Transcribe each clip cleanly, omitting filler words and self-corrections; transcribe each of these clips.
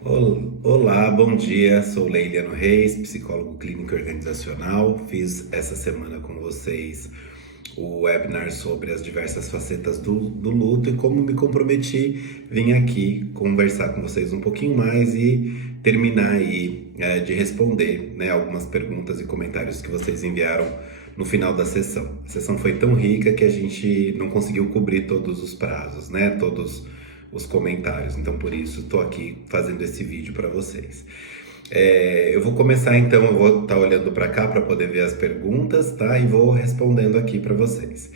Olá, bom dia. Sou Leiliano Reis, psicólogo clínico e organizacional. Fiz essa semana com vocês o webinar sobre as diversas facetas do luto e como me comprometi, vim aqui conversar com vocês um pouquinho mais e terminar aí de responder, né, algumas perguntas e comentários que vocês enviaram no final da sessão. A sessão foi tão rica que a gente não conseguiu cobrir todos os prazos, né? Todos os comentários. Então, por isso, estou aqui fazendo esse vídeo para vocês. Eu vou começar então, eu vou estar olhando para cá para poder ver as perguntas, tá? E vou respondendo aqui para vocês.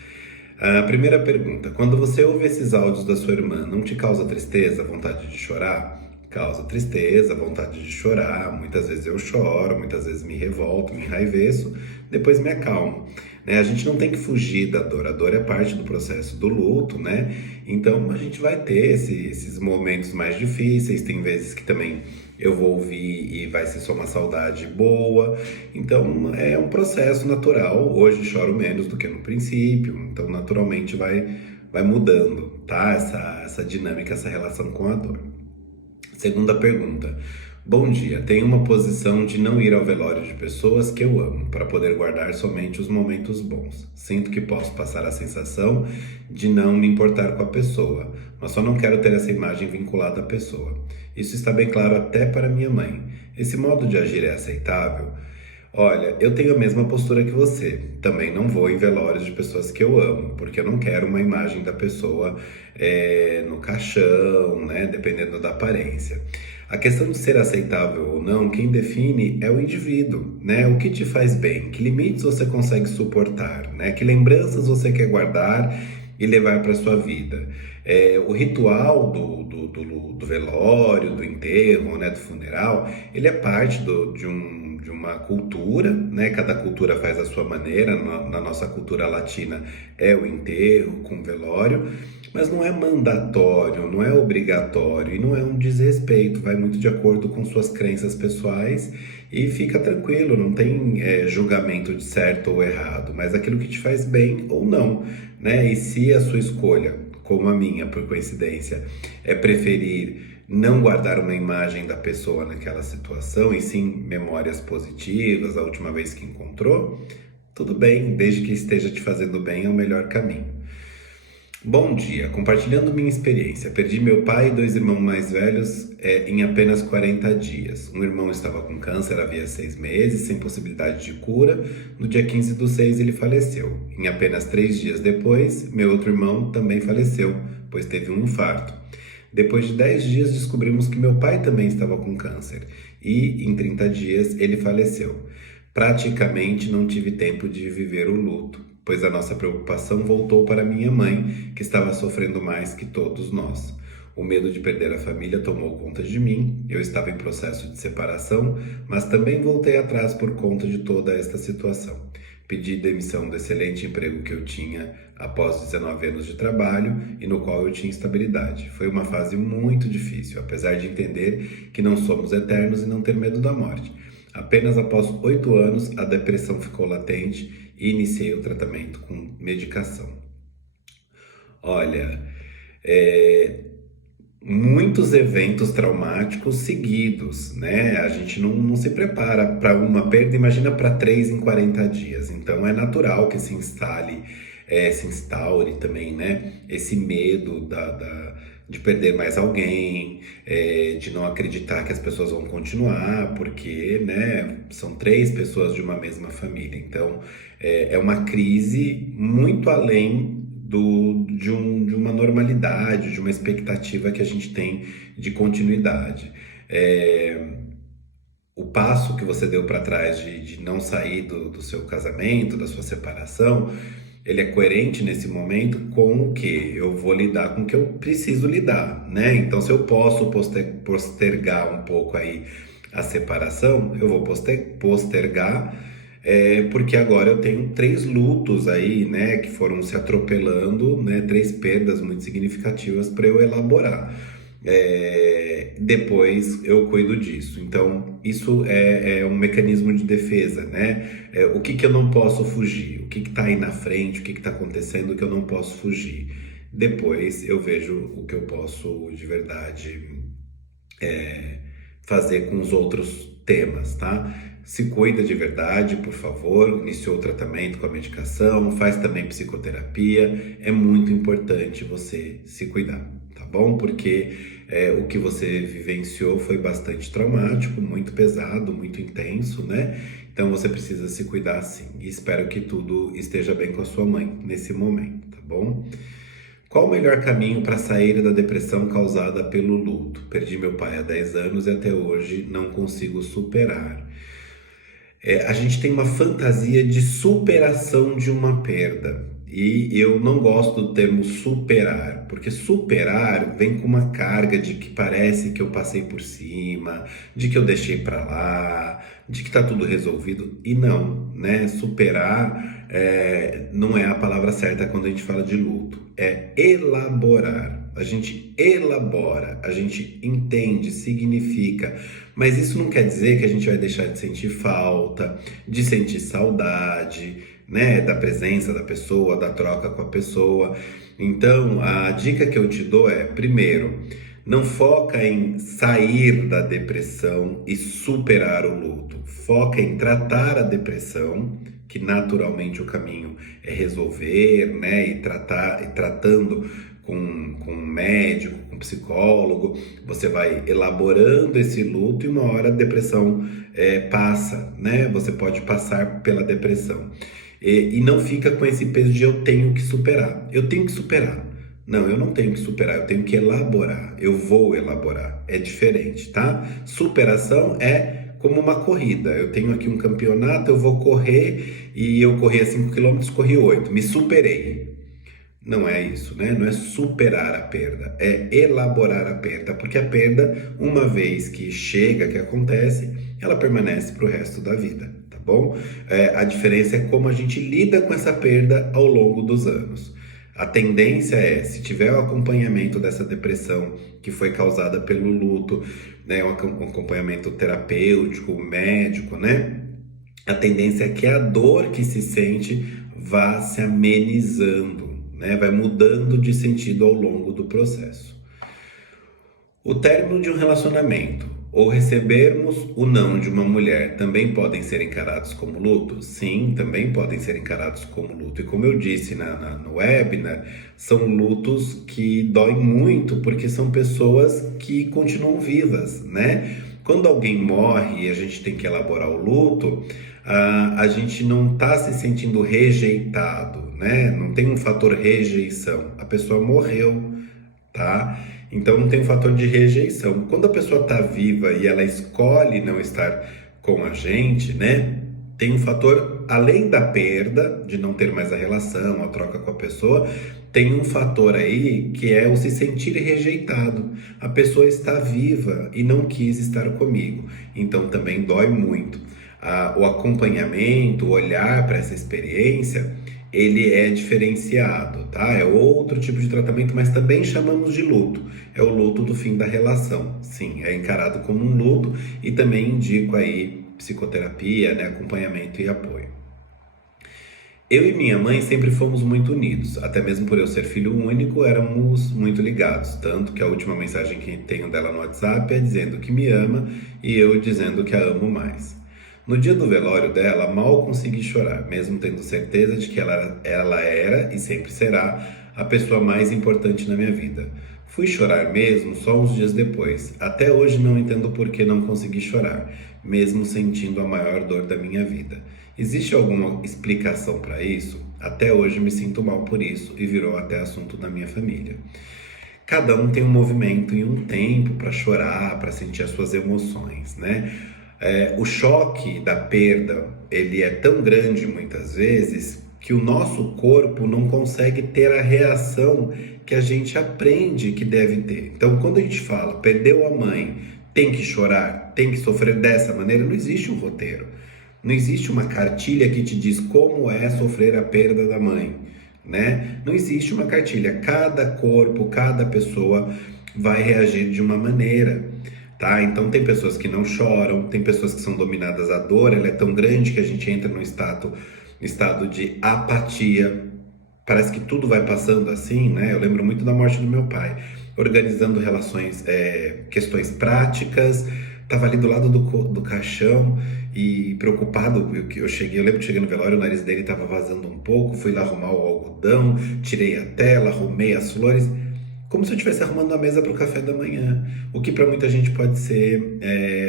A primeira pergunta: quando você ouve esses áudios da sua irmã, não te causa tristeza, vontade de chorar? Causa tristeza, vontade de chorar. Muitas vezes eu choro, muitas vezes me revolto, me enraiveço, depois me acalmo. Né? A gente não tem que fugir da dor, a dor é parte do processo do luto, né? Então a gente vai ter esses momentos mais difíceis, tem vezes que também eu vou ouvir e vai ser só uma saudade boa. Então é um processo natural. Hoje choro menos do que no princípio, então naturalmente vai mudando, tá? Essa dinâmica, essa relação com a dor. Segunda pergunta. Bom dia, tenho uma posição de não ir ao velório de pessoas que eu amo, para poder guardar somente os momentos bons. Sinto que posso passar a sensação de não me importar com a pessoa, mas só não quero ter essa imagem vinculada à pessoa. Isso está bem claro até para minha mãe. Esse modo de agir é aceitável? Olha, eu tenho a mesma postura que você. Também não vou em velórios de pessoas que eu amo, porque eu não quero uma imagem da pessoa no caixão, né? Dependendo da aparência. A questão de ser aceitável ou não, quem define é o indivíduo, né? O que te faz bem, que limites você consegue suportar, né? Que lembranças você quer guardar e levar para sua vida. O ritual do velório, do enterro, né? Do funeral, ele é parte de uma cultura, né? Cada cultura faz a sua maneira. Na nossa cultura latina é o enterro com velório, mas não é mandatório, não é obrigatório e não é um desrespeito, vai muito de acordo com suas crenças pessoais e fica tranquilo, não tem julgamento de certo ou errado, mas aquilo que te faz bem ou não, né? E se a sua escolha, como a minha, por coincidência, é preferir não guardar uma imagem da pessoa naquela situação, e sim memórias positivas, a última vez que encontrou, tudo bem, desde que esteja te fazendo bem, é o melhor caminho. Bom dia, compartilhando minha experiência. Perdi meu pai e dois irmãos mais velhos em apenas 40 dias. Um irmão estava com câncer havia 6 meses, sem possibilidade de cura. No dia 15/6 ele faleceu. Em apenas 3 dias depois, meu outro irmão também faleceu, pois teve um infarto. Depois de 10 dias descobrimos que meu pai também estava com câncer e em 30 dias ele faleceu. Praticamente não tive tempo de viver o luto, pois a nossa preocupação voltou para minha mãe, que estava sofrendo mais que todos nós. O medo de perder a família tomou conta de mim, eu estava em processo de separação, mas também voltei atrás por conta de toda esta situação. Pedi demissão do excelente emprego que eu tinha após 19 anos de trabalho e no qual eu tinha estabilidade. Foi uma fase muito difícil, apesar de entender que não somos eternos e não ter medo da morte. Apenas após 8 anos, a depressão ficou latente e iniciei o tratamento com medicação. Olha, é, muitos eventos traumáticos seguidos, né? A gente não se prepara para uma perda, imagina para 3 em 40 dias. Então é natural que se instaure também, né? Esse medo de perder mais alguém, de não acreditar que as pessoas vão continuar, porque, né, são 3 pessoas de uma mesma família. Então é uma crise muito além de uma normalidade, de uma expectativa que a gente tem de continuidade. O passo que você deu para trás de não sair do seu casamento, da sua separação, ele é coerente nesse momento com o que eu vou lidar com o que eu preciso lidar, né? Então, se eu posso postergar um pouco aí a separação, eu vou postergar, porque agora eu tenho 3 lutos aí, né, que foram se atropelando, né, 3 perdas muito significativas para eu elaborar. Depois eu cuido disso. Então, isso é um mecanismo de defesa, né? O que que eu não posso fugir? O que está aí na frente? O que está acontecendo que eu não posso fugir? Depois eu vejo o que eu posso de verdade fazer com os outros temas, tá? Se cuida de verdade, por favor, iniciou o tratamento com a medicação, faz também psicoterapia, é muito importante você se cuidar, tá bom? Porque o que você vivenciou foi bastante traumático, muito pesado, muito intenso, né? Então você precisa se cuidar sim, e espero que tudo esteja bem com a sua mãe nesse momento, tá bom? Qual o melhor caminho para sair da depressão causada pelo luto? Perdi meu pai há 10 anos e até hoje não consigo superar. A gente tem uma fantasia de superação de uma perda. E eu não gosto do termo superar, porque superar vem com uma carga de que parece que eu passei por cima, de que eu deixei para lá, de que está tudo resolvido. E não, né? Superar não é a palavra certa quando a gente fala de luto. É elaborar. A gente elabora, a gente entende, significa. Mas isso não quer dizer que a gente vai deixar de sentir falta, de sentir saudade, né, da presença da pessoa, da troca com a pessoa. Então, a dica que eu te dou é, primeiro, não foca em sair da depressão e superar o luto. Foca em tratar a depressão, que naturalmente o caminho é resolver, né, e tratando com um médico, com um psicólogo, você vai elaborando esse luto e uma hora a depressão passa, né? Você pode passar pela depressão. E não fica com esse peso de eu tenho que superar. Eu tenho que superar. Não, eu não tenho que superar, eu tenho que elaborar. Eu vou elaborar. É diferente, tá? Superação é como uma corrida. Eu tenho aqui um campeonato, eu vou correr e eu corri a 5 km, corri 8, me superei. Não é isso, né? Não é superar a perda, é elaborar a perda, porque a perda, uma vez que chega, que acontece, ela permanece para o resto da vida, tá bom? A diferença é como a gente lida com essa perda ao longo dos anos. A tendência é, se tiver o acompanhamento dessa depressão que foi causada pelo luto, né, um acompanhamento terapêutico, médico, né? A tendência é que a dor que se sente vá se amenizando, né? Vai mudando de sentido ao longo do processo. O término de um relacionamento ou recebermos o não de uma mulher também podem ser encarados como luto? Sim, também podem ser encarados como luto. E como eu disse no webinar, são lutos que doem muito porque são pessoas que continuam vivas, né? Quando alguém morre e a gente tem que elaborar o luto, a gente não está se sentindo rejeitado, né? Não tem um fator rejeição. A pessoa morreu, tá? Então não tem um fator de rejeição. Quando a pessoa está viva e ela escolhe não estar com a gente, né? Tem um fator, além da perda, de não ter mais a relação, a troca com a pessoa, tem um fator aí que é o se sentir rejeitado. A pessoa está viva e não quis estar comigo. Então também dói muito. O acompanhamento, o olhar para essa experiência, ele é diferenciado, tá? É outro tipo de tratamento, mas também chamamos de luto. É o luto do fim da relação. Sim, é encarado como um luto e também indico aí psicoterapia, né, acompanhamento e apoio. Eu e minha mãe sempre fomos muito unidos, até mesmo por eu ser filho único, éramos muito ligados, tanto que a última mensagem que tenho dela no WhatsApp é dizendo que me ama e eu dizendo que a amo mais. No dia do velório dela, mal consegui chorar, mesmo tendo certeza de que ela era e sempre será a pessoa mais importante na minha vida. Fui chorar mesmo só uns dias depois. Até hoje não entendo por que não consegui chorar, mesmo sentindo a maior dor da minha vida. Existe alguma explicação para isso? Até hoje me sinto mal por isso e virou até assunto da minha família. Cada um tem um movimento e um tempo para chorar, para sentir as suas emoções, né? O choque da perda, ele é tão grande muitas vezes que o nosso corpo não consegue ter a reação que a gente aprende que deve ter. Então, quando a gente fala, perdeu a mãe, tem que chorar, tem que sofrer dessa maneira, não existe um roteiro. Não existe uma cartilha que te diz como é sofrer a perda da mãe, né? Não existe uma cartilha. Cada corpo, cada pessoa vai reagir de uma maneira. Tá? Então tem pessoas que não choram, tem pessoas que são dominadas à dor, ela é tão grande que a gente entra num estado de apatia, parece que tudo vai passando assim, né? Eu lembro muito da morte do meu pai, organizando relações, questões práticas, tava ali do lado do caixão e preocupado. Eu lembro que cheguei no velório, o nariz dele tava vazando um pouco, fui lá arrumar o algodão, tirei a tela, arrumei as flores, como se eu estivesse arrumando a mesa para o café da manhã. O que para muita gente pode ser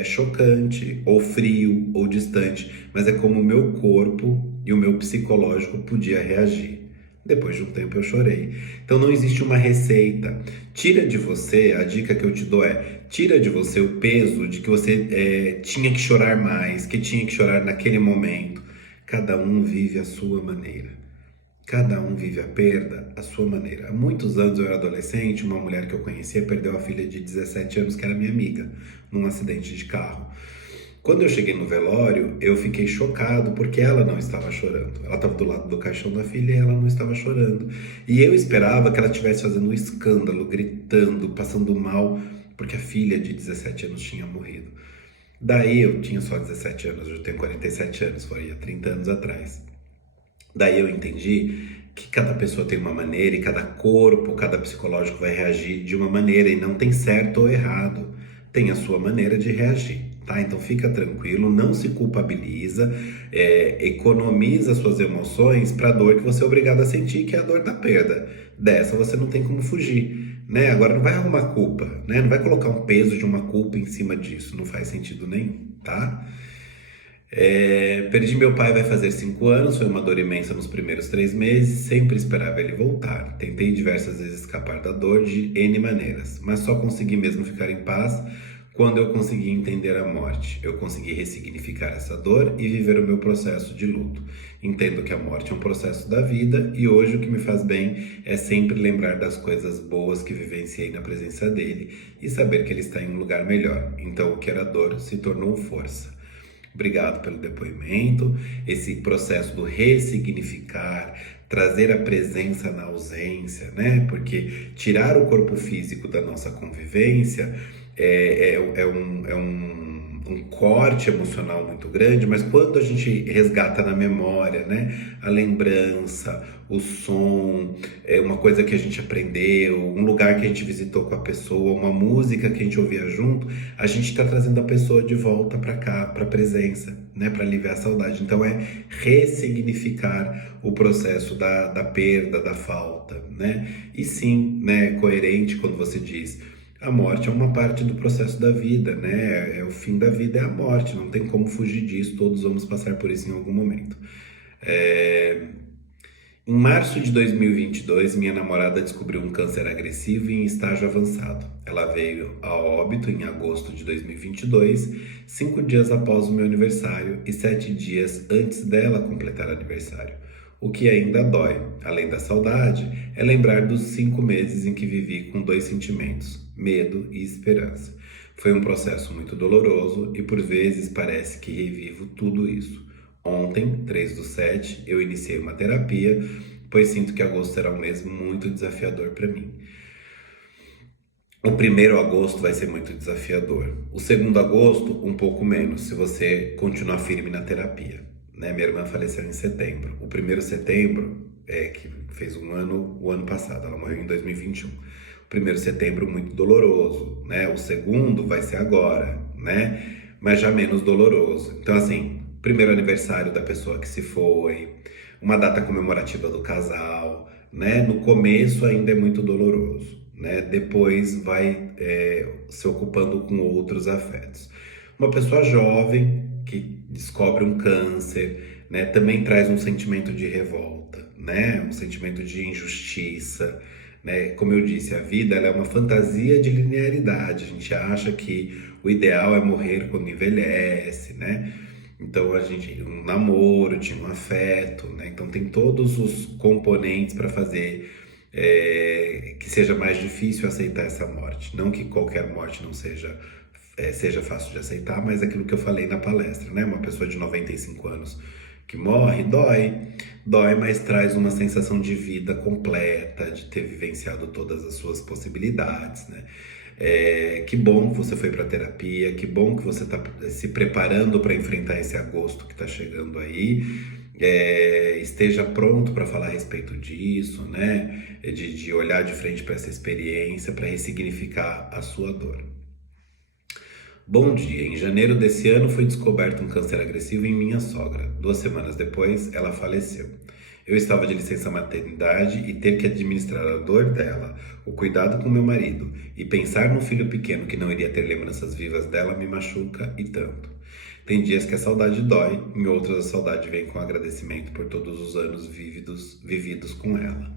chocante, ou frio, ou distante, mas é como o meu corpo e o meu psicológico podia reagir. Depois de um tempo eu chorei. Então não existe uma receita. Tira de você, a dica que eu te dou é, tira de você o peso de que você tinha que chorar mais, que tinha que chorar naquele momento. Cada um vive a sua maneira. Cada um vive a perda à sua maneira. Há muitos anos eu era adolescente, uma mulher que eu conhecia perdeu a filha de 17 anos, que era minha amiga, num acidente de carro. Quando eu cheguei no velório, eu fiquei chocado porque ela não estava chorando. Ela estava do lado do caixão da filha e ela não estava chorando. E eu esperava que ela estivesse fazendo um escândalo, gritando, passando mal, porque a filha de 17 anos tinha morrido. Daí eu tinha só 17 anos, eu tenho 47 anos, foi há 30 anos atrás. Daí eu entendi que cada pessoa tem uma maneira e cada corpo, cada psicológico vai reagir de uma maneira e não tem certo ou errado, tem a sua maneira de reagir, tá? Então fica tranquilo, não se culpabiliza, economiza suas emoções para a dor que você é obrigado a sentir, que é a dor da perda. Dessa você não tem como fugir, né? Agora não vai arrumar culpa, né? Não vai colocar um peso de uma culpa em cima disso, não faz sentido nenhum, tá? Perdi meu pai vai fazer 5 anos, foi uma dor imensa nos primeiros 3 meses, sempre esperava ele voltar. Tentei diversas vezes escapar da dor de N maneiras, mas só consegui mesmo ficar em paz quando eu consegui entender a morte. Eu consegui ressignificar essa dor e viver o meu processo de luto. Entendo que a morte é um processo da vida e hoje o que me faz bem é sempre lembrar das coisas boas que vivenciei na presença dele e saber que ele está em um lugar melhor. Então o que era dor se tornou força. Obrigado pelo depoimento, esse processo do ressignificar, trazer a presença na ausência, né? Porque tirar o corpo físico da nossa convivência é um corte emocional muito grande, mas quando a gente resgata na memória, né? A lembrança, o som, uma coisa que a gente aprendeu, um lugar que a gente visitou com a pessoa, uma música que a gente ouvia junto, a gente está trazendo a pessoa de volta para cá, para a presença, né? Para aliviar a saudade. Então é ressignificar o processo da perda, da falta, né? E sim, né? Coerente quando você diz a morte é uma parte do processo da vida, né? O fim da vida é a morte, não tem como fugir disso, todos vamos passar por isso em algum momento. Em março de 2022, minha namorada descobriu um câncer agressivo em estágio avançado. Ela veio a óbito em agosto de 2022, 5 dias após o meu aniversário e 7 dias antes dela completar aniversário. O que ainda dói, além da saudade, é lembrar dos 5 meses em que vivi com 2 sentimentos, medo e esperança. Foi um processo muito doloroso e por vezes parece que revivo tudo isso. Ontem, 3/7, eu iniciei uma terapia, pois sinto que agosto será um mês muito desafiador para mim. O 1º agosto vai ser muito desafiador. O 2º agosto, um pouco menos, se você continuar firme na terapia. Né? Minha irmã faleceu em setembro. O 1º setembro, que fez um ano, o ano passado, ela morreu em 2021. O 1º setembro muito doloroso, né? O 2º vai ser agora, né? Mas já menos doloroso. Então assim, 1º aniversário da pessoa que se foi, uma data comemorativa do casal, né? No começo ainda é muito doloroso, né? Depois vai se ocupando com outros afetos. Uma pessoa jovem que descobre um câncer, né? Também traz um sentimento de revolta, né? Um sentimento de injustiça, né? Como eu disse, a vida ela é uma fantasia de linearidade. A gente acha que o ideal é morrer quando envelhece, né? Então a gente, um namoro, tinha um afeto, né? Então tem todos os componentes para fazer que seja mais difícil aceitar essa morte. Não que qualquer morte não seja fácil de aceitar, mas é aquilo que eu falei na palestra, né? Uma pessoa de 95 anos que morre, dói, mas traz uma sensação de vida completa, de ter vivenciado todas as suas possibilidades, né? Que bom que você foi para terapia, que bom que você está se preparando para enfrentar esse agosto que está chegando aí. Esteja pronto para falar a respeito disso, né? De olhar de frente para essa experiência, para ressignificar a sua dor. Bom dia. Em janeiro desse ano foi descoberto um câncer agressivo em minha sogra. 2 semanas depois, ela faleceu. Eu estava de licença maternidade e ter que administrar a dor dela, o cuidado com meu marido e pensar no filho pequeno que não iria ter lembranças vivas dela me machuca e tanto. Tem dias que a saudade dói, em outros a saudade vem com agradecimento por todos os anos vividos com ela.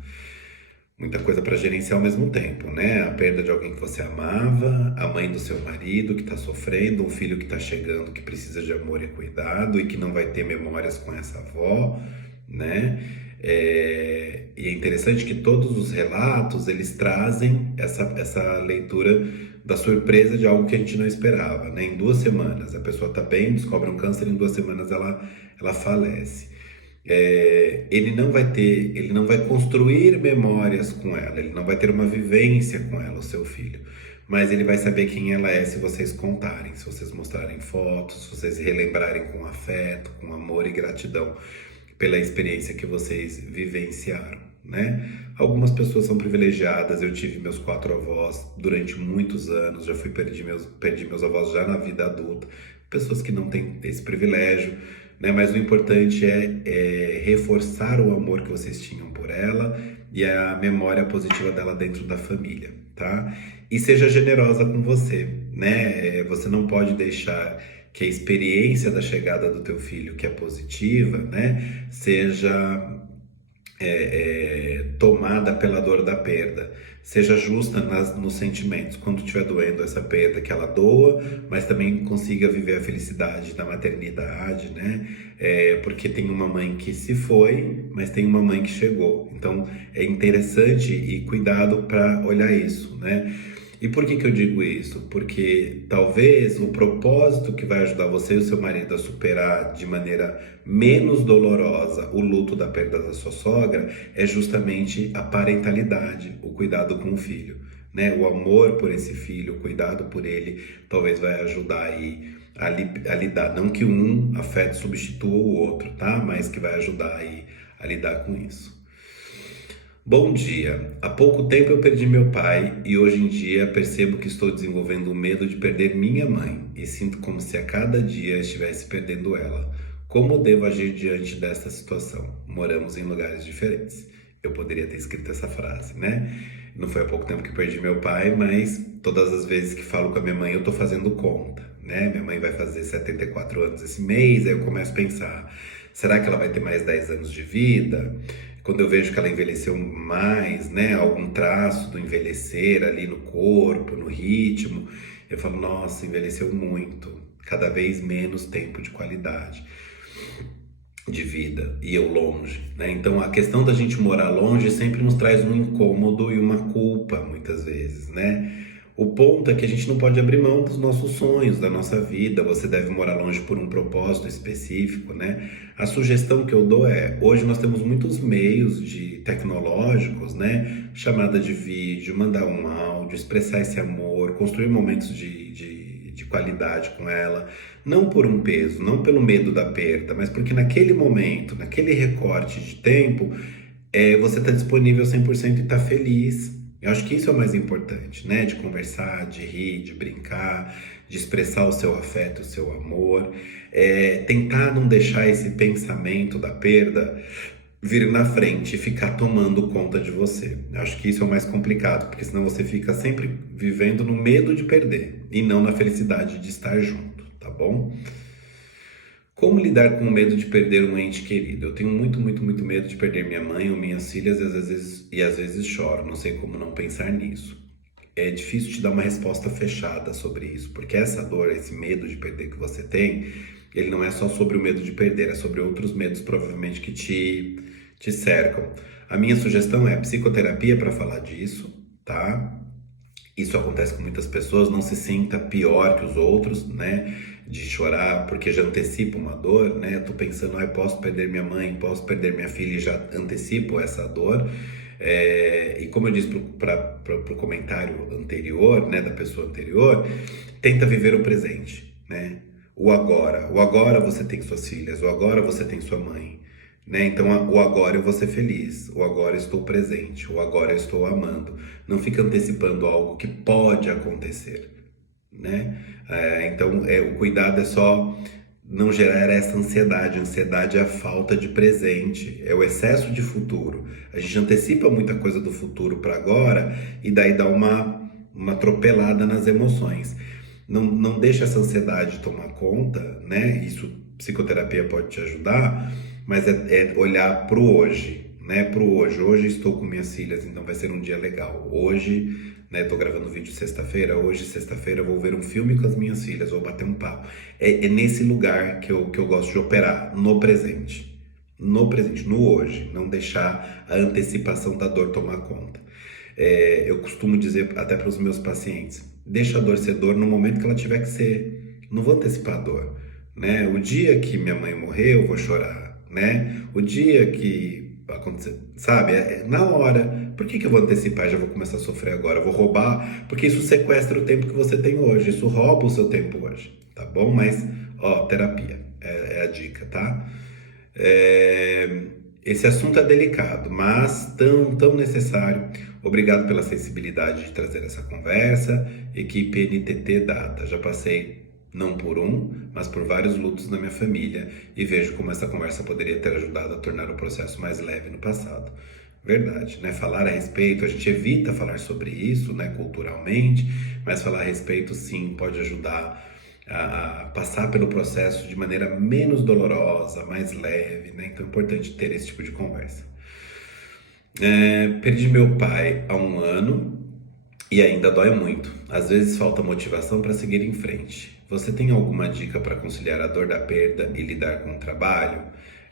Muita coisa para gerenciar ao mesmo tempo, né? A perda de alguém que você amava, a mãe do seu marido que está sofrendo, um filho que está chegando que precisa de amor e cuidado e que não vai ter memórias com essa avó, né? E é interessante que todos os relatos eles trazem essa leitura da surpresa de algo que a gente não esperava, né? Em 2 semanas a pessoa está bem, descobre um câncer, em 2 semanas ela falece. Ele não vai construir memórias com ela, ele não vai ter uma vivência com ela, o seu filho, mas ele vai saber quem ela é se vocês contarem, se vocês mostrarem fotos, se vocês relembrarem com afeto, com amor e gratidão pela experiência que vocês vivenciaram, né? Algumas pessoas são privilegiadas, eu tive meus 4 avós durante muitos anos, perdi meus avós já na vida adulta, pessoas que não têm esse privilégio, né? Mas o importante é reforçar o amor que vocês tinham por ela e a memória positiva dela dentro da família, tá? E seja generosa com você, né? Você não pode deixar que a experiência da chegada do teu filho, que é positiva, né, seja tomada pela dor da perda. Seja justa nos sentimentos. Quando estiver doendo essa perda, que ela doa, mas também consiga viver a felicidade da maternidade, né? Porque tem uma mãe que se foi, mas tem uma mãe que chegou. Então é interessante e cuidado para olhar isso, né? E por que eu digo isso? Porque talvez o propósito que vai ajudar você e o seu marido a superar de maneira menos dolorosa o luto da perda da sua sogra é justamente a parentalidade, o cuidado com o filho, né? O amor por esse filho, o cuidado por ele, talvez vai ajudar aí a lidar. Não que um afeto substitua o outro, tá? Mas que vai ajudar aí a lidar com isso. Bom dia. Há pouco tempo eu perdi meu pai e hoje em dia percebo que estou desenvolvendo o medo de perder minha mãe e sinto como se a cada dia estivesse perdendo ela. Como devo agir diante desta situação? Moramos em lugares diferentes. Eu poderia ter escrito essa frase, né? Não foi há pouco tempo que perdi meu pai, mas todas as vezes que falo com a minha mãe eu tô fazendo conta, né? Minha mãe vai fazer 74 anos esse mês, aí eu começo a pensar, será que ela vai ter mais 10 anos de vida? Quando eu vejo que ela envelheceu mais, né, algum traço do envelhecer ali no corpo, no ritmo, eu falo, nossa, envelheceu muito, cada vez menos tempo de qualidade de vida, e eu longe, né? Então a questão da gente morar longe sempre nos traz um incômodo e uma culpa, muitas vezes, né? O ponto é que a gente não pode abrir mão dos nossos sonhos, da nossa vida. Você deve morar longe por um propósito específico, né? A sugestão que eu dou é, hoje nós temos muitos meios tecnológicos, né? Chamada de vídeo, mandar um áudio, expressar esse amor, construir momentos de qualidade com ela. Não por um peso, não pelo medo da perda, mas porque naquele momento, naquele recorte de tempo, você está disponível 100% e está feliz. Eu acho que isso é o mais importante, né? De conversar, de rir, de brincar, de expressar o seu afeto, o seu amor. Tentar não deixar esse pensamento da perda vir na frente e ficar tomando conta de você. Eu acho que isso é o mais complicado, porque senão você fica sempre vivendo no medo de perder e não na felicidade de estar junto, tá bom? Como lidar com o medo de perder um ente querido? Eu tenho muito, muito, muito medo de perder minha mãe ou minhas filhas e às vezes choro, não sei como não pensar nisso. É difícil te dar uma resposta fechada sobre isso, porque essa dor, esse medo de perder que você tem, ele não é só sobre o medo de perder, é sobre outros medos provavelmente que te cercam. A minha sugestão é psicoterapia para falar disso, tá? Isso acontece com muitas pessoas, não se sinta pior que os outros, né? De chorar porque já antecipa uma dor, né? Eu tô pensando, posso perder minha mãe, posso perder minha filha e já antecipo essa dor. E como eu disse pro comentário anterior, né, da pessoa anterior, tenta viver o presente, né? O agora você tem suas filhas, o agora você tem sua mãe, né? Então o agora eu vou ser feliz, o agora eu estou presente, o agora eu estou amando. Não fica antecipando algo que pode acontecer, né? Então, o cuidado é só não gerar essa ansiedade. A ansiedade é a falta de presente, é o excesso de futuro. A gente antecipa muita coisa do futuro para agora e daí dá uma atropelada nas emoções. Não deixa essa ansiedade tomar conta, né? Isso, psicoterapia pode te ajudar, mas é olhar para o hoje, né? Para o hoje. Hoje estou com minhas filhas, então vai ser um dia legal. Hoje, né? Tô gravando vídeo sexta-feira. Hoje, sexta-feira, vou ver um filme com as minhas filhas, vou bater um papo. É nesse lugar que eu gosto de operar, no presente. No presente, no hoje. Não deixar a antecipação da dor tomar conta. Eu costumo dizer até para os meus pacientes, deixa a dor ser dor no momento que ela tiver que ser. Não vou antecipar a dor, né? O dia que minha mãe morrer, eu vou chorar, né? O dia que acontecer, sabe? Na hora. Por que eu vou antecipar e já vou começar a sofrer agora? Eu vou roubar, porque isso sequestra o tempo que você tem hoje, isso rouba o seu tempo hoje, tá bom? Mas, ó, terapia, é a dica, tá? Esse assunto é delicado, mas tão necessário. Obrigado pela sensibilidade de trazer essa conversa. Equipe NTT Data. Já passei não por um, mas por vários lutos na minha família e vejo como essa conversa poderia ter ajudado a tornar o processo mais leve no passado. Verdade, né? Falar a respeito, a gente evita falar sobre isso, né, culturalmente, mas falar a respeito sim pode ajudar a passar pelo processo de maneira menos dolorosa, mais leve, né? Então é importante ter esse tipo de conversa. Perdi meu pai há um ano e ainda dói muito. Às vezes falta motivação para seguir em frente. Você tem alguma dica para conciliar a dor da perda e lidar com o trabalho?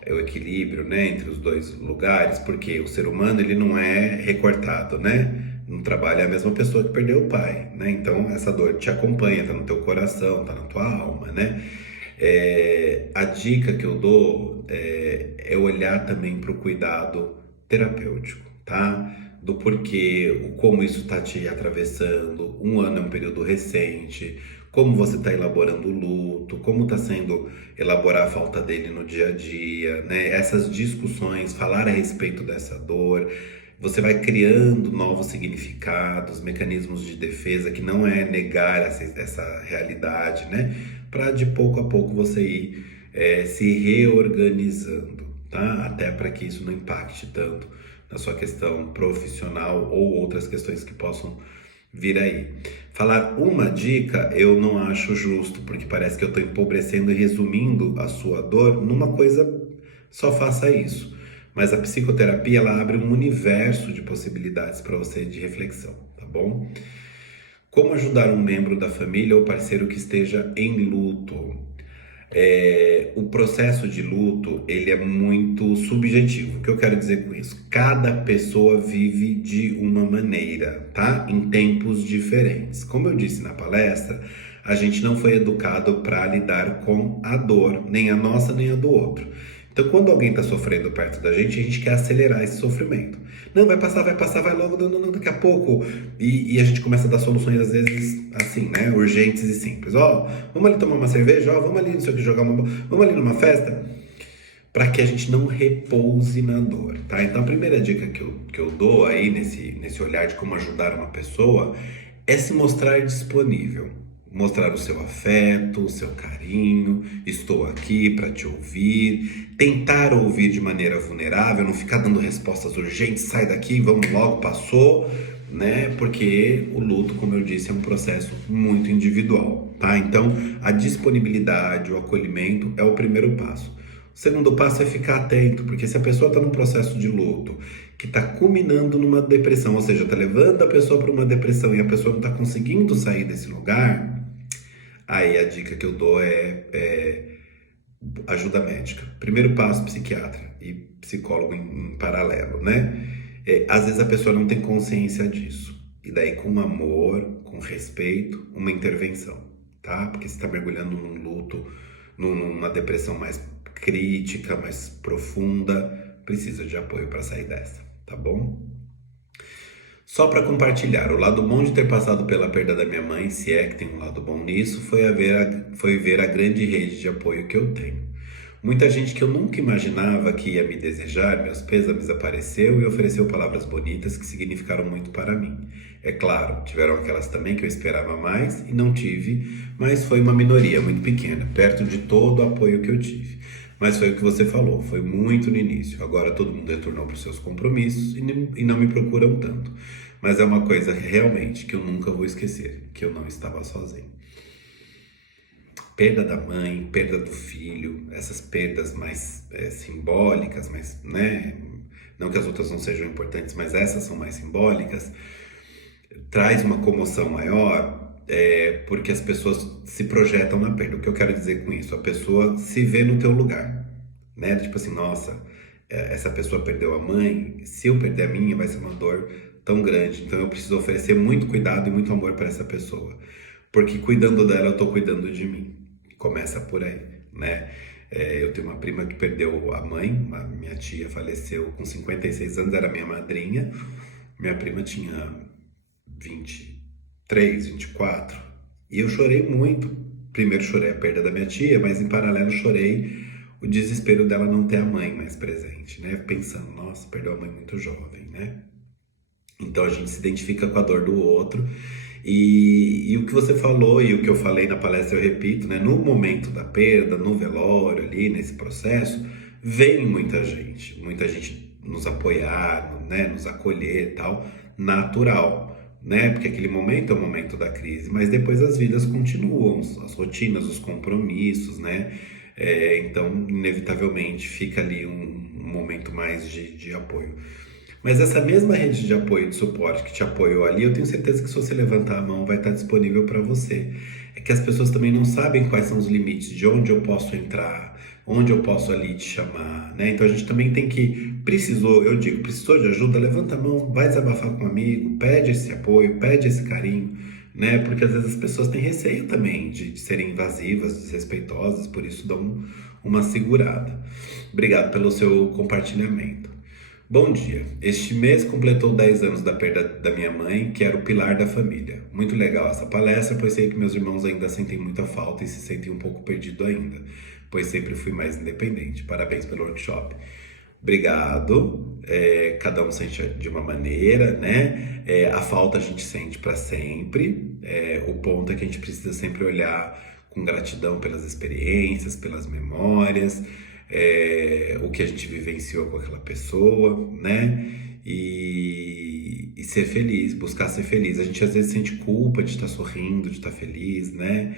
É o equilíbrio, né, entre os dois lugares, porque o ser humano ele não é recortado, né? No trabalho é a mesma pessoa que perdeu o pai, né? Então essa dor te acompanha, tá no teu coração, tá na tua alma, né? A dica que eu dou é olhar também para o cuidado terapêutico, tá? Do porquê, como isso está te atravessando. Um ano é um período recente, como você está elaborando o luto, como está sendo elaborar a falta dele no dia a dia, né? Essas discussões, falar a respeito dessa dor, você vai criando novos significados, mecanismos de defesa, que não é negar essa realidade, né? Para de pouco a pouco você ir se reorganizando, tá? Até para que isso não impacte tanto na sua questão profissional ou outras questões que possam vir aí. Falar uma dica eu não acho justo, porque parece que eu estou empobrecendo e resumindo a sua dor numa coisa, só faça isso. Mas a psicoterapia, ela abre um universo de possibilidades para você de reflexão, tá bom? Como ajudar um membro da família ou parceiro que esteja em luto? O processo de luto, ele é muito subjetivo. O que eu quero dizer com isso? Cada pessoa vive de uma maneira, tá? Em tempos diferentes. Como eu disse na palestra, a gente não foi educado para lidar com a dor, nem a nossa, nem a do outro. Então, quando alguém está sofrendo perto da gente, a gente quer acelerar esse sofrimento. Não, vai passar, vai logo, não, daqui a pouco. E a gente começa a dar soluções, às vezes, assim, né? Urgentes e simples. Vamos ali tomar uma cerveja, vamos ali, não sei o que, vamos ali numa festa. Para que a gente não repouse na dor, tá? Então, a primeira dica que eu dou aí, nesse olhar de como ajudar uma pessoa, é se mostrar disponível. Mostrar o seu afeto, o seu carinho, estou aqui para te ouvir, tentar ouvir de maneira vulnerável, não ficar dando respostas urgentes, sai daqui, vamos logo, passou, né? Porque o luto, como eu disse, é um processo muito individual, tá? Então, a disponibilidade, o acolhimento é o primeiro passo. O segundo passo é ficar atento, porque se a pessoa está num processo de luto, que está culminando numa depressão, ou seja, está levando a pessoa para uma depressão e a pessoa não está conseguindo sair desse lugar, aí a dica que eu dou é ajuda médica. Primeiro passo, psiquiatra e psicólogo em paralelo, né? Às vezes a pessoa não tem consciência disso. E daí com amor, com respeito, uma intervenção, tá? Porque você está mergulhando num luto, numa depressão mais crítica, mais profunda, precisa de apoio para sair dessa, tá bom? Só para compartilhar, o lado bom de ter passado pela perda da minha mãe, se é que tem um lado bom nisso, foi ver a grande rede de apoio que eu tenho. Muita gente que eu nunca imaginava que ia me desejar, meus pêsames, apareceu e ofereceu palavras bonitas que significaram muito para mim. É claro, tiveram aquelas também que eu esperava mais e não tive, mas foi uma minoria muito pequena, perto de todo o apoio que eu tive. Mas foi o que você falou, foi muito no início. Agora todo mundo retornou para os seus compromissos e não me procuram tanto. Mas é uma coisa realmente que eu nunca vou esquecer, que eu não estava sozinho. Perda da mãe, perda do filho, essas perdas mais simbólicas, mas, né, não que as outras não sejam importantes, mas essas são mais simbólicas, traz uma comoção maior, porque as pessoas se projetam na perda. O que eu quero dizer com isso? A pessoa se vê no teu lugar, né? Tipo assim, nossa, essa pessoa perdeu a mãe, se eu perder a minha vai ser uma dor tão grande, então eu preciso oferecer muito cuidado e muito amor para essa pessoa, porque cuidando dela eu tô cuidando de mim. Começa por aí, né? Eu tenho uma prima que perdeu a mãe, minha tia faleceu com 56 anos, era minha madrinha. Minha prima tinha 23, 24. E eu chorei muito. Primeiro chorei a perda da minha tia, mas em paralelo chorei o desespero dela não ter a mãe mais presente, né? Pensando, nossa, perdeu a mãe muito jovem, né? Então a gente se identifica com a dor do outro. E o que você falou e o que eu falei na palestra eu repito, né? No momento da perda, no velório ali, nesse processo, vem muita gente nos apoiar, né? Nos acolher e tal, natural, né? Porque aquele momento é o momento da crise, mas depois as vidas continuam, as rotinas, os compromissos, né? Então, inevitavelmente, fica ali um momento mais de apoio. Mas essa mesma rede de apoio e de suporte que te apoiou ali, eu tenho certeza que se você levantar a mão vai estar disponível para você. É que as pessoas também não sabem quais são os limites, de onde eu posso entrar, onde eu posso ali te chamar, né? Então a gente também tem que, precisou de ajuda, levanta a mão, vai desabafar com um amigo, pede esse apoio, pede esse carinho, né? Porque às vezes as pessoas têm receio também de serem invasivas, desrespeitosas, por isso dão uma segurada. Obrigado pelo seu compartilhamento. Bom dia. Este mês completou 10 anos da perda da minha mãe, que era o pilar da família. Muito legal essa palestra, pois sei que meus irmãos ainda sentem muita falta e se sentem um pouco perdidos ainda, pois sempre fui mais independente. Parabéns pelo workshop. Obrigado. Cada um sente de uma maneira, né? A falta a gente sente para sempre. O ponto é que a gente precisa sempre olhar com gratidão pelas experiências, pelas memórias, o que a gente vivenciou com aquela pessoa, né? E ser feliz, buscar ser feliz. A gente às vezes sente culpa de estar sorrindo, de estar feliz, né?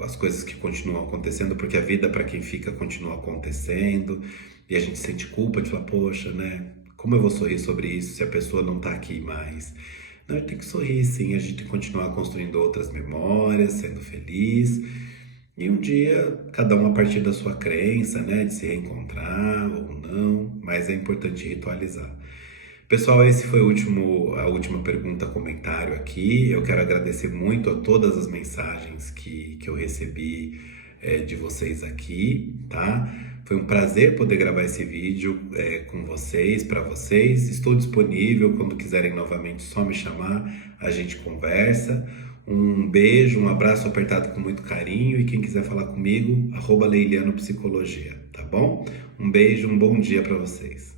As coisas que continuam acontecendo, porque a vida para quem fica continua acontecendo, e a gente sente culpa de falar, poxa, né? Como eu vou sorrir sobre isso se a pessoa não tá aqui mais? Não, a gente tem que sorrir sim, a gente tem que continuar construindo outras memórias, sendo feliz. E um dia, cada um a partir da sua crença, né, de se reencontrar ou não, mas é importante ritualizar. Pessoal, esse foi a última pergunta, comentário aqui. Eu quero agradecer muito a todas as mensagens que eu recebi de vocês aqui, tá? Foi um prazer poder gravar esse vídeo com vocês, para vocês. Estou disponível, quando quiserem novamente, só me chamar, a gente conversa. Um beijo, um abraço apertado com muito carinho e quem quiser falar comigo, @leilianopsicologia, tá bom? Um beijo, um bom dia para vocês.